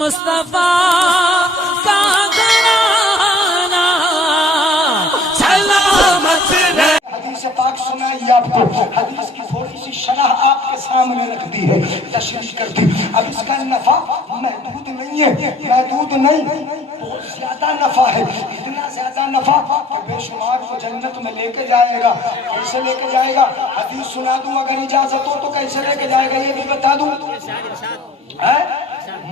مصطفیٰ کا گھرانہ سلامت رہے۔ حدیث پاک سنائی آپ کو، حدیث کی تھوڑی سی شرح آپ کے سامنے رکھ دی ہے، تشریح کر دی۔ اب اس کا نفع محدود نہیں ہے، محدود نہیں، بہت زیادہ نفع ہے، اتنا زیادہ نفع کہ بے شمار کو جنت میں لے کے جائے گا۔ کیسے لے کے جائے گا؟ حدیث سنا دوں اگر اجازت ہو تو کیسے لے کے جائے گا یہ بھی بتا دوں۔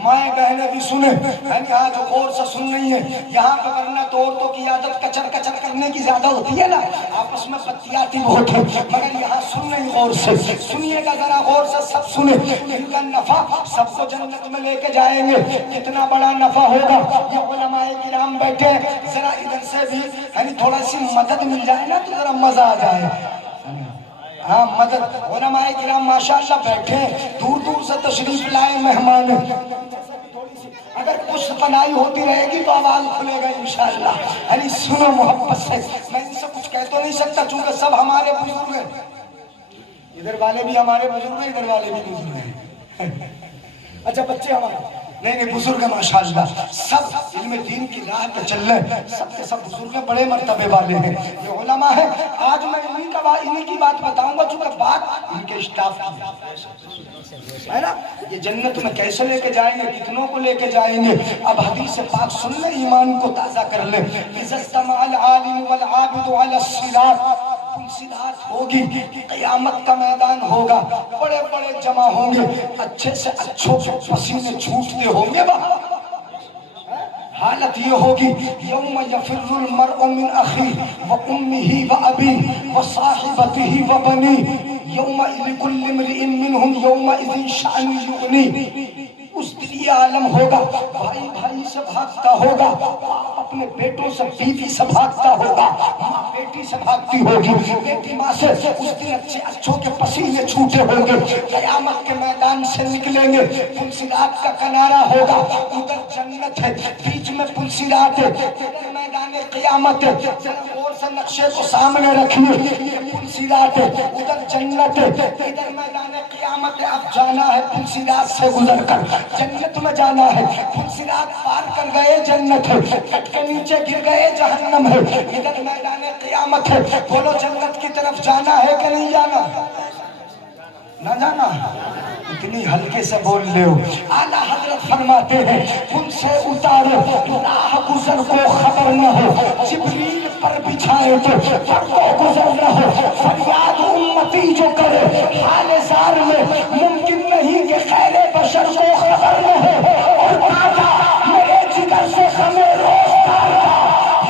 مائیں بہنیں بھی سنیں، یہاں جو غور سے سن رہی ہیں، یہاں پہ ورنہ تو عورتوں کی عادت کچر کچر کرنے کی زیادہ ہوتی ہے نا، آپس میں بتیاتی بہت ہے، مگر یہاں سن رہی غور سے، سنیے گا ذرا غور سے، سب سنیں۔ ان کا نفع سب کو جنت میں لے کے جائیں گے، کتنا بڑا نفع ہوگا۔ یہ علماء کرام بیٹھے ہیں، ذرا ادھر سے بھی تھوڑا سی مدد مل جائے نا تو ذرا مزہ آ جائے۔ ہاں مدد، علماء کرام ماشاءاللہ بیٹھے ہیں، دور دور سے تشریف لائے مہمان ہیں۔ اگر کچھ پناہی ہوتی رہے گی تو آواز کھلے گا انشاءاللہ۔ سنو محبت سے، میں ان سے کچھ کہہ تو نہیں سکتا چونکہ سب ہمارے بزرگ ہیں، ادھر والے بھی ہمارے بزرگ ہیں، ادھر والے بھی بزرگ ہیں۔ اچھا بچے ہمارے نہیں بزرگ ہیں ماشاءاللہ، سب علم دین کی راہ پہ چل رہے ہیں، سب کے سب بزرگ ہیں، بڑے مرتبے والے ہیں، یہ علماء ہیں۔ آج میں انہی کی بات بتاؤں گا چونکہ بات ان کے اسٹاف کی ہے نا، یہ جنت میں کیسے لے کے جائیں گے، کتنوں کو لے کے جائیں گے۔ اب حدیث پاک سن لیں، ایمان کو تازہ کر لیں۔ اِذَا اجْتَمَعَ الْعَالِمُ وَالْعَابِدُ عَلَى الصِّرَاطِ، پلسرات ہوگی، قیامت کا میدان ہوگا، بڑے بڑے جمع ہوں گے، اچھے سے اچھوں کے پسینے چھوٹتے ہوں گے وہاں۔ حالت یہ ہوگی یوم یفر المرء من اخیہ وامہ وابیہ وصاحبتہ وبنیہ یومئذ کل امرئ منہم یومئذ شأن یغنیہ۔ اس دن یہ عالم ہوگا، بھائی بھائی سے بھاگتا ہوگا، اپنے بیٹوں سے بیوی سے بھاگتا ہوگا، ماں بیٹی سے بھاگتی ہوگی، بیٹی ماں سے۔ اس دن اچھوں کے پسینے چھوٹے ہوں گے، قیامت کے میدان سے نکلیں گے، پلسرات کا کنارہ ہوگا، ادھر جنت ہے، بیچ میں پلسرات ہے، ادھر میدان قیامت ہے۔ غور سے نقشے کو سامنے رکھیے، یہ پلسرات ہے، ادھر جنت ہے، ادھر میدان قیامت ہے۔ اب جانا ہے پلسرات سے گزر کر جنت میں جانا ہے، پلسرات پار کر گئے جنت ہے، کٹ کے نیچے گر گئے جہنم ہے، ادھر میدان قیامت ہے۔ بولو جنت کی طرف جانا ہے کہ نہیں جانا؟ نہ جانا؟ اتنی ہلکے سے بول لے ہو۔ اعلیٰ حضرت فرماتے ہیں ان سے اتارو راہ گزر کو خبر نہ ہو، جبریل پر بچھائے تو پر کو گزر نہ ہو، فریاد امتی جو کرے حال زار میں ممکن نہیں کہ خیر بشر کو خبر نہ ہو، اور تازہ میرے جگر سے ہمیں روزگار کا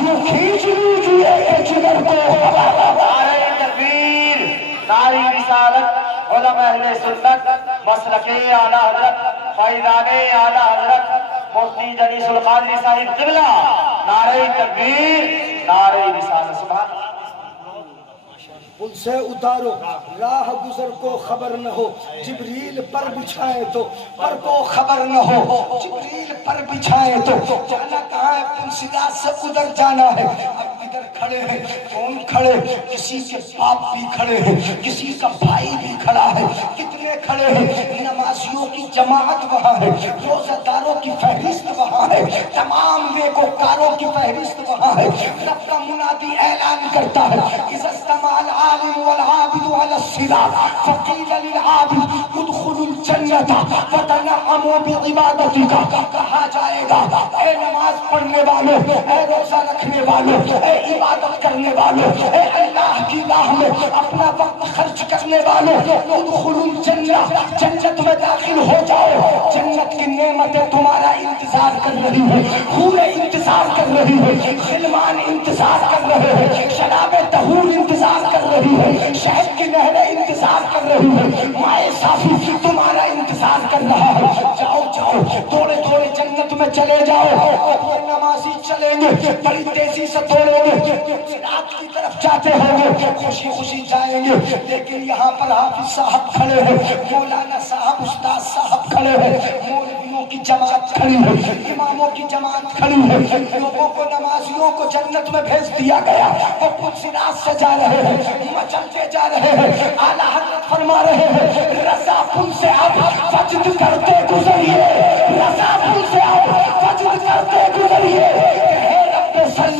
یوں کھینچ لیجیے کہ جگر کو خبر نہ ہو۔ نعرہ تکبیر، نعرہ رسالت، علماء اہل سنت، مسلک اعلیٰ حضرت، فیضان اعلیٰ حضرت مفتی جلیس القادری صاحب قبلہ، نعرہ تکبیر، نعرہ رسالت۔ سبحان اللہ۔ ان سے اتارو راہ گزر کو خبر نہ ہو، جبریل پر بچھائے تو پر کو خبر نہ ہو، جبریل پر بچھائے تو جانا کہاں ہے؟ پلسرات سے ادھر جانا ہے۔ اب ادھر کھڑے ہیں، کون کھڑے؟ کسی کے باپ بھی کھڑے ہیں، کسی کا بھائی بھی کھڑا ہے، کتنے کھڑے ہیں؟ نمازیوں کی جماعت وہاں ہے، روزہ داروں کی فہرست وہاں ہے، تمام نیکوکاروں کی فہرست وہاں ہے۔ رب کا منادی اعلان کرتا ہے اذا اجتمع العالم والعابد على الصراط فقيل للعابد ادخل الجنة فتنعموا بعبادتك۔ کہا جائے گا اے نماز پڑھنے والوں، اے روزہ رکھنے والوں، اے عبادت کرنے والوں، اے اللہ کی راہ میں اپنا وقت خرچ کرنے والوں، ادخل الجنة، جنت میں داخل ہو جاؤ۔ جنت کی نعمتیں تمہارا انتظار کر رہی ہیں، حوریں انتظار کر رہی ہیں، غلمان انتظار کر رہے ہیں، شراب طہور انتظار کر رہی ہے، شہد کی نہریں انتظار کر رہی ہے، مائے صافی تمہارا انتظار کر رہا ہے۔ جاؤ جاؤ، دوڑے دوڑے جنت میں چلے جاؤ۔ یہ نمازی چلیں گے، بڑی تیزی سے دوڑیں گے، رات کی طرف جاتے ہوں گے، خوشی خوشی جائیں گے، لیکن یہاں پر حافظ صاحب کھڑے ہیں، مولانا صاحب، استاد صاحب کھڑے ہیں، مولویوں کی جماعت کھڑی ہے، اماموں کی جماعت کھڑی ہے، لوگوں کو نمازیوں کو جنت میں بھیج دیا گیا، وہ پلسرات سے جا رہے ہیں، مچلتے جا رہے ہیں۔ اعلیٰ حضرت فرما رہے ہیں رضا پل سے آپ وجد کرتے گزریے، رضا پل سے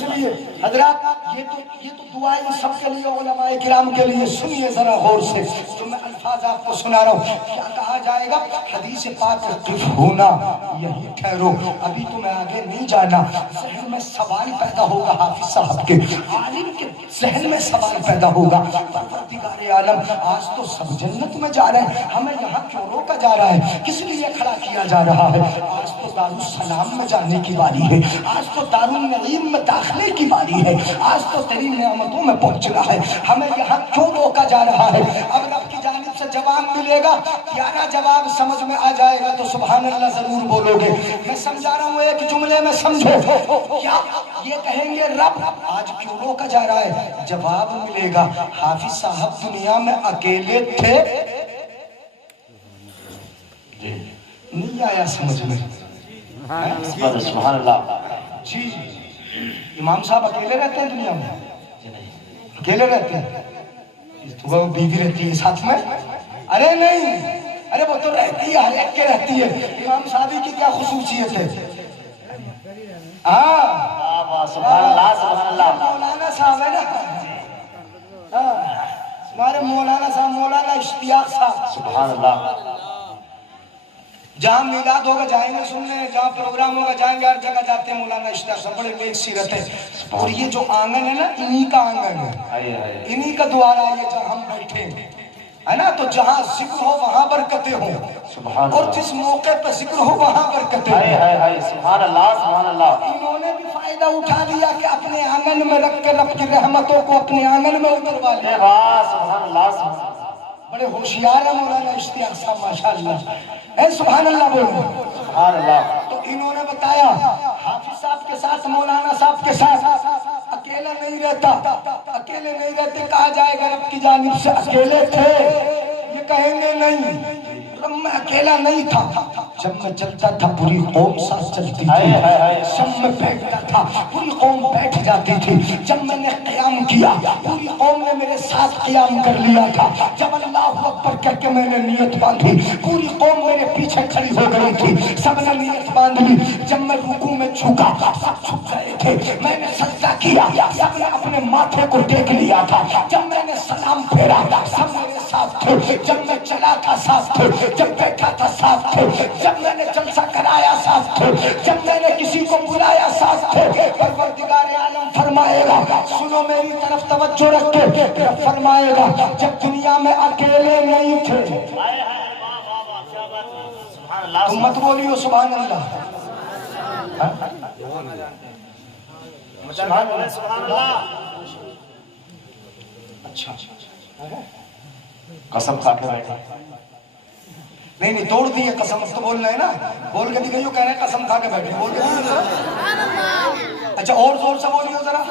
اس لیے حضرات یہ تو دعائیں سب کے لیے، علماء کرام کے لیے. سنیے ذرا غور سے جو میں الفاظ آپ کو سنا رہا ہوں. کیا کہا جائے گا؟ حدیث پاک قف ہونا، یہی ٹھہرو، ابھی تمہیں آگے نہیں جانا. ذہن میں سوال پیدا ہوگا، حافظ صاحب کے عالم کے ذہن میں سوال پیدا ہوگا، پروردگار عالم آج تو سب جنت میں جا رہے ہیں، ہمیں یہاں کیوں روکا جا رہا ہے، کس لیے کھڑا کیا جا رہا ہے؟ آج تو دارالسلام میں جانے کی باری ہے، آج تو دارالنعیم میں داخلے کی باری ہے، آج تو تیری نعمتوں میں پہنچنا ہے، ہمیں یہاں کیوں روکا جا رہا ہے؟ اب رب کی جانب سے جواب ملے گا، پیارا جواب سمجھ میں آ جائے گا تو سبحان اللہ ضرور بولو گے. میں سمجھا رہا ہوں، ایک جملے میں سمجھو. کیا یہ کہیں گے رب آج کیوں روکا جا رہا ہے؟ جواب ملے گا، حافظ صاحب دنیا میں اکیلے تھے. نہیں آیا سمجھ میں؟ سبحان اللہ. جی امام صاحب اکیلے رہتے ہیں دنیا میں؟ اکیلے رہتے ہیں؟ وہ بیوی رہتی ہے ساتھ میں؟ ارے نہیں، ارے وہ تو رہتی ہے، ہر ایک کے رہتی ہے. امام صاحب کی کیا خصوصیت ہے؟ ہاں سبحان اللہ سبحان اللہ. مولانا صاحب ہے نا، ہمارے مولانا صاحب، مولانا اشتیاق صاحب. سبحان اللہ. جہاں میلاد ہوگا جائیں گے سننے، جہاں پروگرام ہوگا جائیں گے، ہر جگہ جاتے ہیں. مولانا اشتیاق صاحب بڑے نیک سیرت ہے. اور یہ جو آنگن ہے نا، انہی کا آنگن ہے، انہی کا دوارا ہے جہاں ہم بیٹھے ہے نا. تو جہاں ذکر ہو وہاں برکتیں ہوں، اور جس موقع پہ ذکر ہو وہاں برکتیں ہوں. سبحان اللہ سبحان اللہ. انہوں نے بھی فائدہ اٹھا لیا کہ اپنے آنگن میں رکھ کے رب کی رحمتوں کو اپنے آنگن میں اتروا لیا. سبحان اللہ سبحان اللہ. بڑے ہوشیار ہیں مولانا اشتیاق صاحب ماشاءاللہ. اے سبحان اللہ بولو. سبحان اللہ. تو انہوں نے بتایا حافظ صاحب کے ساتھ، مولانا صاحب کے ساتھ اکیلا نہیں رہتا، اکیلے نہیں رہتے. کہا جائے گا رب کی جانب سے اکیلے تھے، یہ کہیں گے نہیں، رب میں اکیلا نہیں تھا. جب میں چلتا تھا پوری قوم ساتھ چلتی تھی، جب میں بیٹھتا تھا پوری قوم بیٹھ جاتی تھی، جب میں نے قیام کیا پوری قوم نے میرے ساتھ قیام کر لیا تھا، جب اللہ اکبر کہہ کے میں نے نیت باندھی پوری قوم میرے پیچھے کھڑی ہو گئی تھی، سب نے نیت باندھ لی. جب میں رکوع میں جھکا سب جھک گئے تھے، میں نے سجدہ کیا سب نے اپنے ماتھے کو ٹیک لیا تھا، جب میں نے سلام پھیرا سب میرے ساتھ تھے، جب میں چلا تھا ساتھ تھے، جب بیٹھا تھا ساتھ تھے، جب میں نے جلسہ کرایا ساتھ تھے، جب میں نے کسی کو بلایا ساتھ تھے. پروردگار عالم فرمائے گا، سنو میری طرف توجہ رکھ کے، فرمائے گا جب دنیا میں اکیلے نہیں تھے. تم مت بولیو سبحان اللہ. سبحان اللہ. اچھا قسم کھا کے بیٹھے. نہیں توڑ دی ہے قسم. تو بولنا ہے نا، بول کے دکھائیو، کہہ رہے ہیں قسم کھا کے بیٹھے. بول کے دکھائیو. اچھا اور زور سے بولیو ذرا.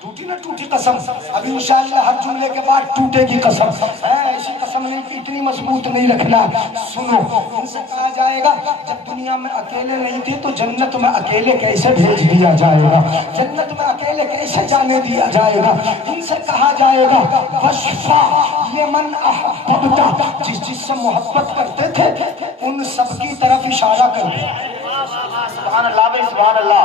ٹوٹی نہ ٹوٹی قسم. ابھی انشاءاللہ ہر جملے کے بعد ٹوٹے گی قسم. ایسی قسم نہیں کہ اتنی مضبوط نہیں رکھنا. سنو، ان سے کہا جائے گا جب دنیا میں اکیلے نہیں تھے تو جنت میں اکیلے کیسے بھیج دیا جائے گا، جنت میں اکیلے کیسے جانے دیا جائے گا. ان سے کہا جائے گا وشفا لمن احببتا، جس سے محبت کرتے تھے ان سب کی طرف اشارہ کر دے. سبحان اللہ بھائی سبحان اللہ.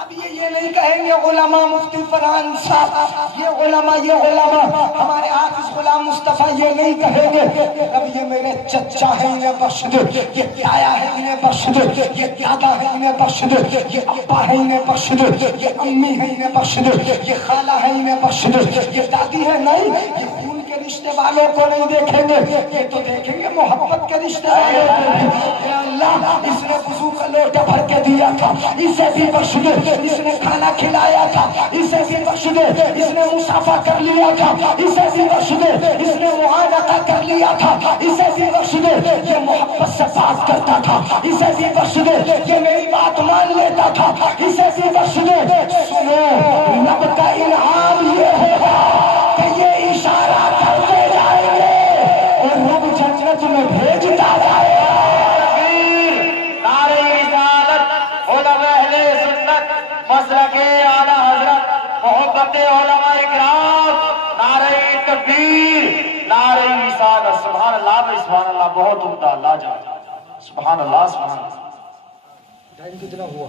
اب یہ نہیں کہیں گے علماء مفتی فرحان صاحب، یہ علماء ہمارے حافظ غلام مصطفیٰ یہ نہیں کہیں گے اب یہ میرے چچا ہے انہیں بخش دے، یہ تایا ہے انہیں بخش دے، یہ دادا ہے انہیں بخش دے، یہ ابا ہے انہیں بخش دے، یہ امی ہے انہیں بخش دے، یہ خالہ ہے انہیں بخش دے، یہ دادی ہے. نہیں، یہ خون کے رشتے والوں کو نہیں دیکھیں گے، یہ تو دیکھیں گے محبت کے رشتے والوں کو. اے اللہ، اس نے وضو کا لوٹا بھر کے دیا تھا، اسے بھی بخش دے. اس نے کھانا کھلایا تھا، اسے بھی بخش دے. اس نے مصافحہ کر لیا تھا، اسے بھی بخش دے. اس نے معانقہ کر لیا تھا، اسے بھی بخش دے. یہ محبت سے بات کرتا تھا، اسے بھی بخش دے. یہ میری بات مان لیتا تھا، اسے بھی بخش دے. سنو، رب کا انعام یہ ہوگا کہ یہ اشارہ کرتے جائیں گے اور رب جنت میں بھیجتا جائے گا. مسلک اعلی حضرت محبت علماء کرام، نعرہ تکبیر، نعرہ رسالت. سبحان اللہ سبحان اللہ. بہت عمدہ، لاجواب. سبحان اللہ سبحان اللہ. ٹائم کتنا ہوا؟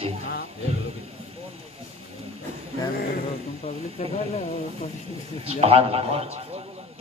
جی سبحان اللہ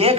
1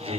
جی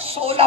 16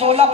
16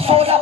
16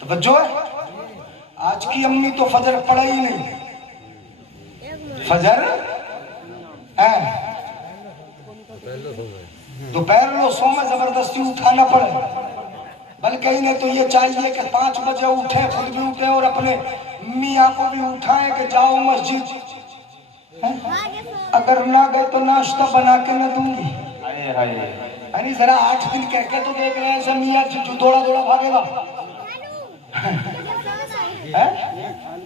توجہ ہے. آج کی امی تو فجر پڑھا ہی نہیں. فجر دوپہر لو سو میں زبردستی اٹھانا پڑے. بلکہ انہیں تو یہ چاہیے کہ 5 بجے اٹھیں، خود بھی اٹھیں اور اپنے میاں کو بھی اٹھائیں کہ جاؤ مسجد. اگر نہ گئے تو ناشتہ بنا کے نہ دوں گی. یعنی ذرا 8 دن کہہ کے تو دیکھ رہے ہیں ایسا میاں جو دوڑا دوڑا بھاگے گا.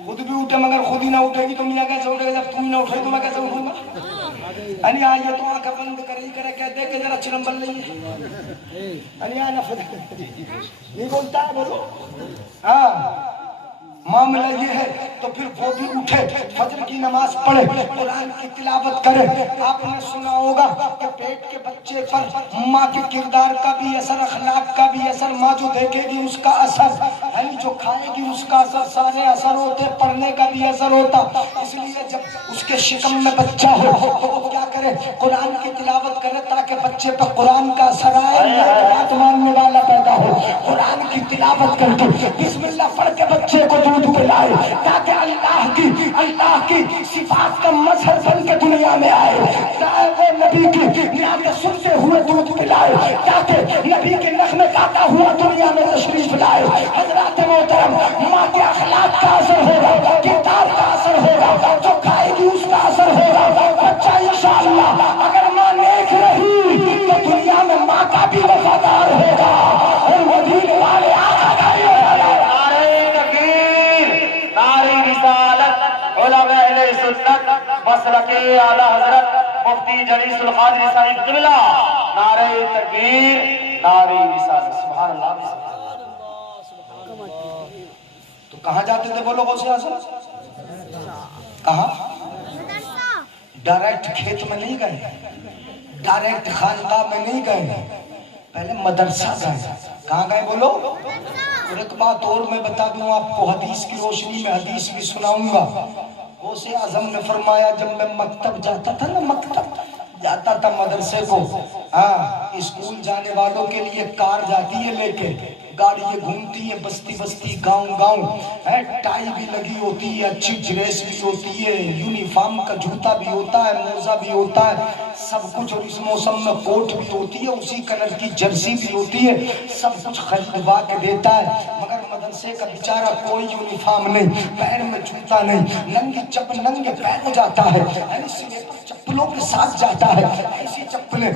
خود بھی اٹھے مگر خود ہی نہ اٹھے گی تو میاں کیسے اٹھے گا؟ جب تم ہی نہ اٹھے تو میں کیسے اٹھوں گا؟ یعنی آئیے تو آنکھ بند کرے ہی کرے کہتے کہ ذرا چلم بن لیں. یعنی آنا نہیں بولتا ہے، بولو. ہاں معاملہ یہ ہے. تو پھر وہ بھی اٹھے، فجر کی نماز پڑھے، قرآن کی تلاوت کرے. آپ نے سنا ہوگا کہ پیٹ کے بچے پر ماں کے کردار کا بھی اثر، اخلاق کا بھی اثر، ماں جو دیکھے گی اس کا اثر، یعنی جو کھائے گی اس کا اثر، سارے اثر ہوتے. پڑھنے کا بھی اثر ہوتا. اس لیے جب اس کے شکم میں بچہ ہو تو وہ کیا کرے؟ قرآن کی تلاوت کرے تاکہ بچے پر قرآن کا اثر آئے، بات ماننے والا پیدا ہو. قرآن کی تلاوت کر کے بسم اللہ پڑھ کے بچے کو دودھ پلائے تاکہ اللہ کی صفات کا مظہر بن کے دنیا میں آئے. وہ نبی کی نعتیں سنتے ہوئے دودھ پلائے تاکہ نبی کے نغمے گاتا ہوا دنیا میں تشریف لائے. حضرات محترم، ماں کے اخلاق کا اثر ہوگا، کردار کا اثر ہوگا، جو کھائے گی اس کا اثر ہوگا. بچہ انشاءاللہ اگر ماں نیک رہی تو دنیا میں ماں کا بھی وفادار ہوگا اور مدینے والے آقا کا بھی وفادار. نعرہ رسالت، علماء اہل سنت، مسلک اعلی حضرت مفتی جلیس القادری صاحب قبلہ. نعرہ تکبیر، نعرہ رسالت. سبحان اللہ. تو کہاں جاتے تھے وہ لوگ غوث اعظم؟ کہاں؟ ڈائریکٹ کھیت میں نہیں گئے، ڈائریکٹ خانقاہ میں نہیں گئے، پہلے مدرسہ گئے. کہاں گئے بولو؟ اور ایک بات اور میں بتا دوں آپ کو، حدیث کی روشنی میں حدیث بھی سناؤں گا. غوث اعظم نے فرمایا جب میں مکتب جاتا تھا نا، مکتب جاتا تھا مدرسے کو، ہاں اسکول جانے والوں کے لیے کار جاتی ہے لے کے، گاڑی یہ گھومتی ہے بستی بستی، گاؤں گاؤں، ٹائی بھی لگی ہوتی ہے، اچھی ڈریس بھی ہوتی ہے، یونیفارم کا جوتا بھی ہوتا ہے، موزہ بھی ہوتا ہے، سب کچھ. اور اس موسم میں کوٹ بھی ہوتی ہے، اسی کلر کی جرسی بھی ہوتی ہے، سب کچھ خریدوا کے دیتا ہے. مگر مدرسے کا بیچارہ کوئی یونیفارم نہیں، پیر میں جوتا نہیں، ننگے پیر ہو جاتا ہے، چپلوں کے ساتھ جاتا ہے. ایسی چپلیں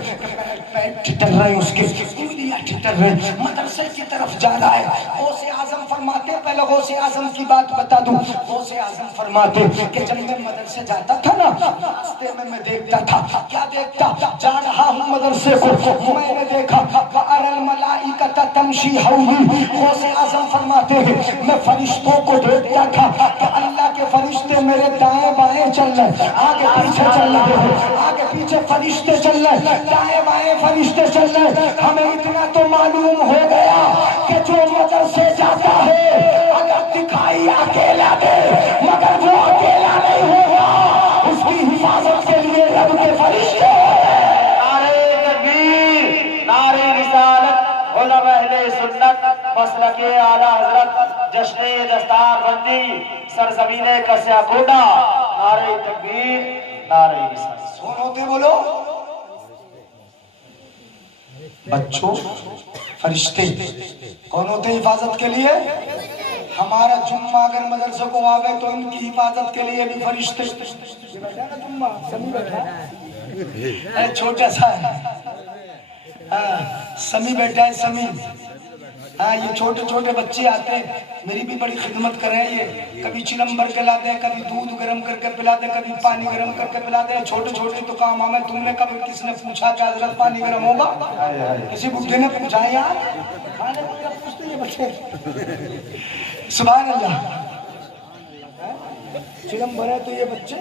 پیر ٹھٹر رہے ہیں، اس کے انگلیاں ٹھٹر رہے ہیں، مدرسے کی طرف جا رہا ہے. غوث اعظم فرماتے، پہلے غوث اعظم کی بات بتا دوں. غوث اعظم فرماتے کہ جب میں مدرسے جاتا تھا نا، راستے میں دیکھتا تھا. کیا دیکھتا؟ جا رہا ہوں مدرسے کو، میں نے دیکھا وَأَرَى الْمَلَائِكَةَ تَمْشِي حَوْلِي. غوث اعظم فرماتے ہیں میں فرشتوں کو دیکھتا تھا کہ اللہ کے فرشتے میرے دائیں بائیں چل رہے، آگے پیچھے چل رہے ہیں، آگے پیچھے فرشتے چل رہے، دائیں بائیں فرشتے چل رہے. ہمیں اتنا تو معلوم ہو گیا کہ جو مدرسے جاتا ہے اگر دکھائی اکیلا دے مگر وہ اکیلا نہیں ہوگا، اس کی حفاظت کے لیے رب کے فرشتے. نعرہ تکبیر، نعرہ رسالت، علماء اہل سنت، مسلک اعلی حضرت، جشن دستار بندی، سرزمین کسیا کوٹا. نعرہ تکبیر، نعرہ رسالت. کون ہوتے بولو؟ بچوں، فرشتے. کون ہوتے حفاظت کے لیے؟ ہمارا جمعہ اگر مدرسے کو آوے تو ان کی حفاظت کے لیے بھی فرشتے. چھوٹا سا سمی بیٹھا ہے، سمی. ہاں یہ چھوٹے چھوٹے بچے آتے ہیں، میری بھی بڑی خدمت کریں. یہ کبھی چلم بھر کے لاتے ہیں، کبھی دودھ گرم کر کے پلاتے ہیں، کبھی پانی گرم کر کے پلاتے ہیں. چھوٹے چھوٹے تو کام آئے. تم نے کبھی کس نے پوچھا کہ حضرت پانی گرم ہوگا؟ کسی بڈھے نے پوچھا ہے یار؟ پوچھتے یہ بچے. سبحان اللہ. چلم بھرے تو یہ بچے،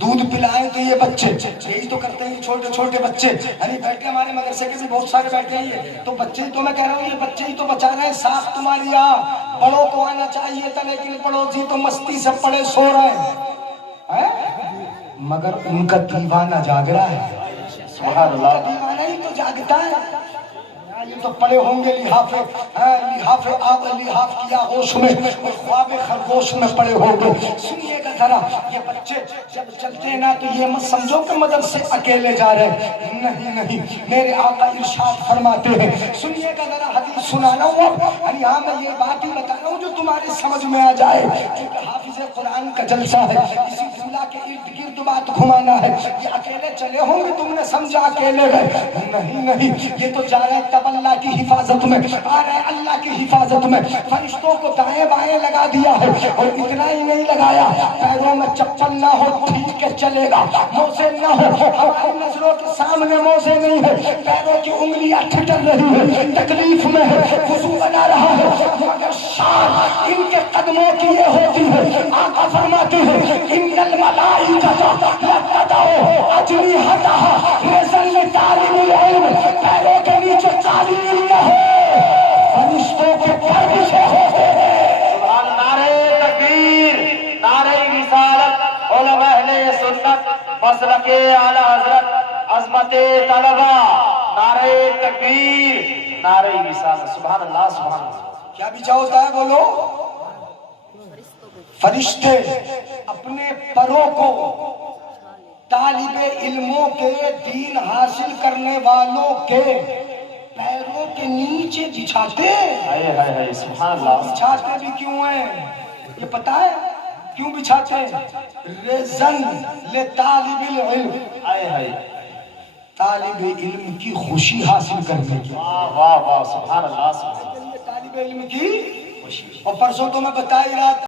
دودھ پلائے تو یہ بچے. یہی تو کرتے ہیں چھوٹے چھوٹے بچے. یعنی بیٹھے ہمارے مدرسے کے بھی بہت سارے بیٹھے ہیں. یہ تو بچے ہی تو میں کہہ رہا ہوں، یہ بچے ہی تو بچا رہے ہیں. ساکھ تمہاری یہاں بڑوں کو آنا چاہیے تھا، لیکن پڑوسی تو مستی سے پڑے سو رہے ہیں، مگر ان کا دیوانہ جاگ رہا ہے. سبحان اللہ. دیوانہ ہی تو جاگتا ہے. یہ تو پڑے ہوں گے لحاف کیا ہوش میں اور خواب خرگوش میں پڑے ہوں گے. سنیے گا ذرا یہ بچے جب چلتے ہیں نا تو یہ مت سمجھو کہ مدرسے اکیلے جا رہے ہیں. نہیں میرے آقا ارشاد فرماتے ہیں. سنیے گا ذرا حدیث سنانا ہوں اب. ہاں میں یہ بات ہی بتا رہا ہوں جو تمہاری سمجھ میں آ جائے. کیونکہ حافظ قرآن کا جلسہ ہے, اسی جملہ کے ارد گرد بات گھمانا ہے. یہ اکیلے چلے ہوں گے, تم نے سمجھا اکیلے گئے. نہیں یہ تو جا رہے تب اللہ کی حفاظت میں, آ رہے اللہ کی حفاظت میں. فرشتوں کو دائیں بائیں لگا دیا ہے, اور اتنا ہی نہیں لگایا, پیروں میں چپل نہ ہو ٹھیک کے چلے گا, موزے نہ ہو, ہماری نظروں کے سامنے موزے نہیں ہے, پیروں کی انگلیاں ٹھٹر رہی ہے, تکلیف میں ہے, وضو بنا رہا ہے, مگر شان ان کے قدموں کی یہ ہوتی ہے. آقا فرماتے ہیں ان الملائکۃ لتدعو اجنحتہا رزقا لطالب العلم. پیروں کے نیچے تعلیم نہ ہو, فرشتوں کے پر پیچھے ہوتے ہیں. سبحان نعرہ تکبیر, نعرہ رسالت, علماء اہل سنت, مسلک اعلی حضرت, عظمت طلبہ, نعرہ تکبیر, نعرہ رسالت. سبحان اللہ, سبحان اللہ. کیا بیچا ہوتا ہے بولو؟ فرشتے اپنے پروں کو طالب علموں کے, دین حاصل کرنے والوں کے پیروں کے نیچے بچھاتے ہیں. سبحان اللہ. بچھاتے بھی کیوں ہیں یہ پتا ہے کیوں بچھاتے ہیں؟ رزن لطالب العلم, طالب علم کی خوشی حاصل کرنے کے. واہ واہ, سبحان اللہ, سبحان اللہ. طالب علم کی, اور پرسوں تو میں بتا ہی رہا تھا